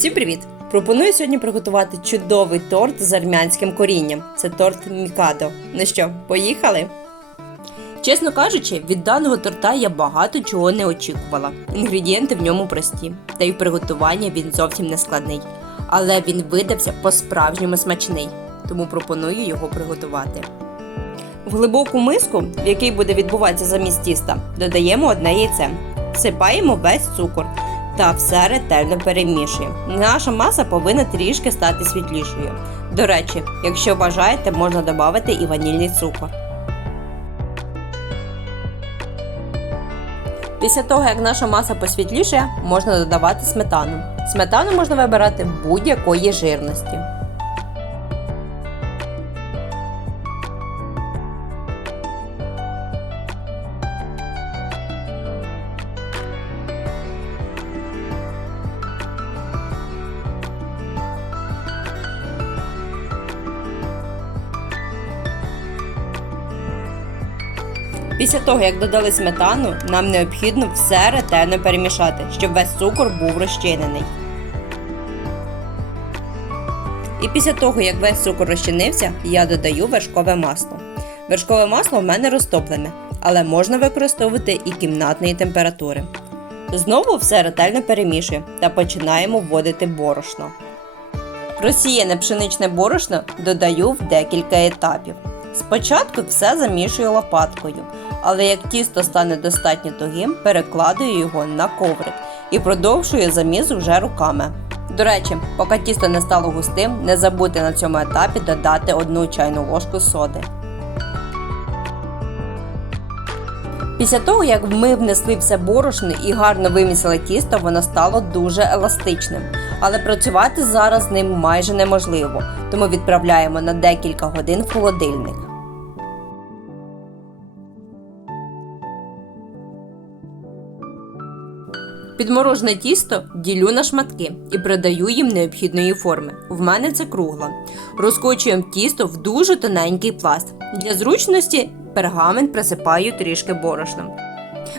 Всім привіт! Пропоную сьогодні приготувати чудовий торт з армянським корінням. Це торт Мікадо. Ну що, поїхали? Чесно кажучи, від даного торта я багато чого не очікувала. Інгредієнти в ньому прості, та й в приготуванні він зовсім не складний. Але він видався по-справжньому смачний, тому пропоную його приготувати. В глибоку миску, в якій буде відбуватися замість тіста, додаємо одне яйце, всипаємо весь цукор та все ретельно перемішуємо. Наша маса повинна трішки стати світлішою. До речі, якщо бажаєте, можна додати і ванільний цукор. Після того, як наша маса посвітлішає, можна додавати сметану. Сметану можна вибирати будь-якої жирності. Після того, як додали сметану, нам необхідно все ретельно перемішати, щоб весь цукор був розчинений. І після того, як весь цукор розчинився, я додаю вершкове масло. Вершкове масло в мене розтоплене, але можна використовувати і кімнатної температури. Знову все ретельно перемішуємо та починаємо вводити борошно. Просіяне пшеничне борошно додаю в декілька етапів. Спочатку все замішую лопаткою, але як тісто стане достатньо тугим, перекладую його на коврик і продовжую заміс вже руками. До речі, поки тісто не стало густим, не забудьте на цьому етапі додати одну чайну ложку соди. Після того, як ми внесли все борошно і гарно вимісили тісто, воно стало дуже еластичним. Але працювати зараз ним майже неможливо, тому відправляємо на декілька годин в холодильник. Підморожене тісто ділю на шматки і придаю їм необхідної форми. В мене це кругла. Розкочуємо тісто в дуже тоненький пласт. Для зручності пергамент присипаю трішки борошном.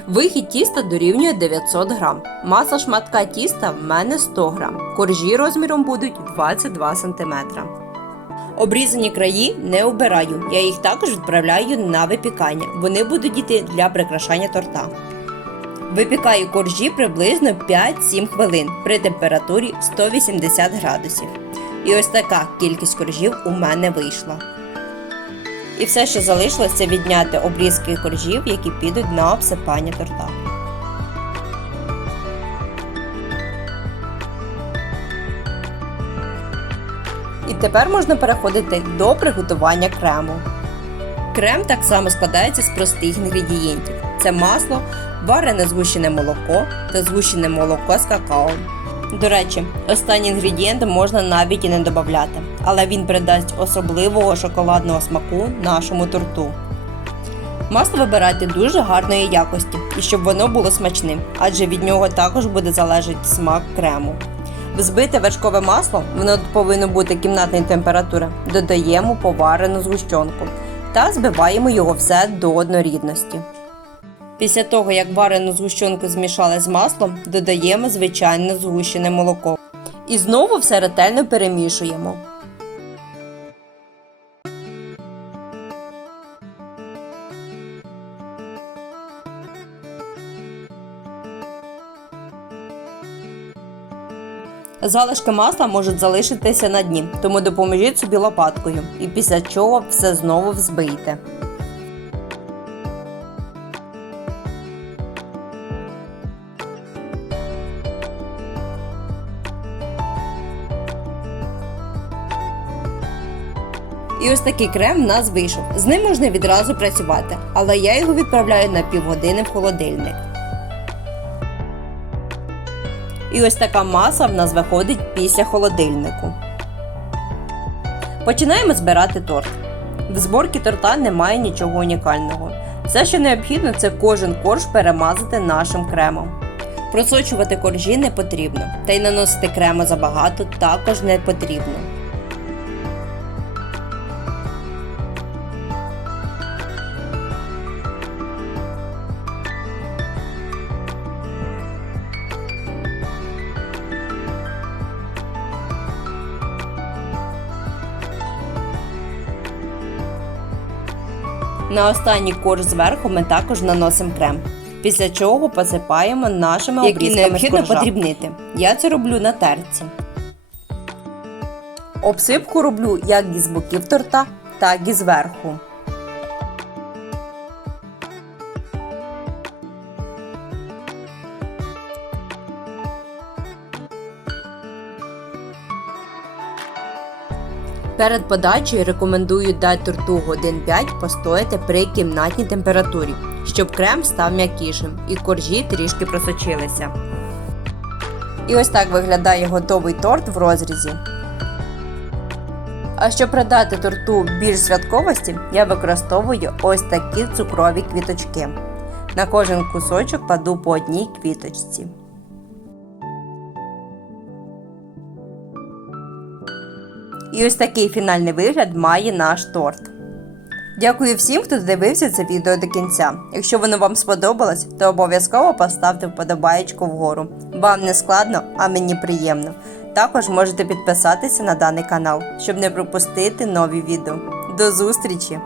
Вихід тіста дорівнює 900 грам. Маса шматка тіста в мене 100 грам. Коржі розміром будуть 22 см. Обрізані краї не обираю, я їх також відправляю на випікання. Вони будуть йти для прикрашання торта. Випікаю коржі приблизно 5-7 хвилин при температурі 180 градусів. І ось така кількість коржів у мене вийшла. І все, що залишилось, це відняти обрізки коржів, які підуть на обсипання торта. І тепер можна переходити до приготування крему. Крем так само складається з простих інгредієнтів: це масло, варене згущене молоко та згущене молоко з какао. До речі, останній інгредієнт можна навіть і не додати, але він придасть особливого шоколадного смаку нашому торту. Масло вибирайте дуже гарної якості і щоб воно було смачним, адже від нього також буде залежати смак крему. Взбите вершкове масло, воно повинно бути кімнатної температури, додаємо поварену згущенку та збиваємо його все до однорідності. Після того, як варену згущенку змішали з маслом, додаємо звичайне згущене молоко. І знову все ретельно перемішуємо. Залишки масла можуть залишитися на дні, тому допоможіть собі лопаткою і після чого все знову взбийте. І ось такий крем в нас вийшов. З ним можна відразу працювати, але я його відправляю на півгодини в холодильник. І ось така маса в нас виходить після холодильнику. Починаємо збирати торт. В зборці торта немає нічого унікального. Все, що необхідно, це кожен корж перемазати нашим кремом. Просочувати коржі не потрібно, та й наносити крему забагато також не потрібно. На останній корж зверху ми також наносимо крем. Після чого посипаємо нашими Які обрізками необхідно з коржа. подрібнити. Я це роблю на терці. Обсипку роблю як із боків торта, так і зверху. Перед подачею рекомендую дати торту годин 5 постояти при кімнатній температурі, щоб крем став м'якішим і коржі трішки просочилися. І ось так виглядає готовий торт в розрізі. А щоб придати торту більш святковості, я використовую ось такі цукрові квіточки. На кожен кусочок кладу по одній квіточці. І ось такий фінальний вигляд має наш торт. Дякую всім, хто дивився це відео до кінця. Якщо воно вам сподобалось, то обов'язково поставте вподобаєчку вгору. Вам не складно, а мені приємно. Також можете підписатися на даний канал, щоб не пропустити нові відео. До зустрічі!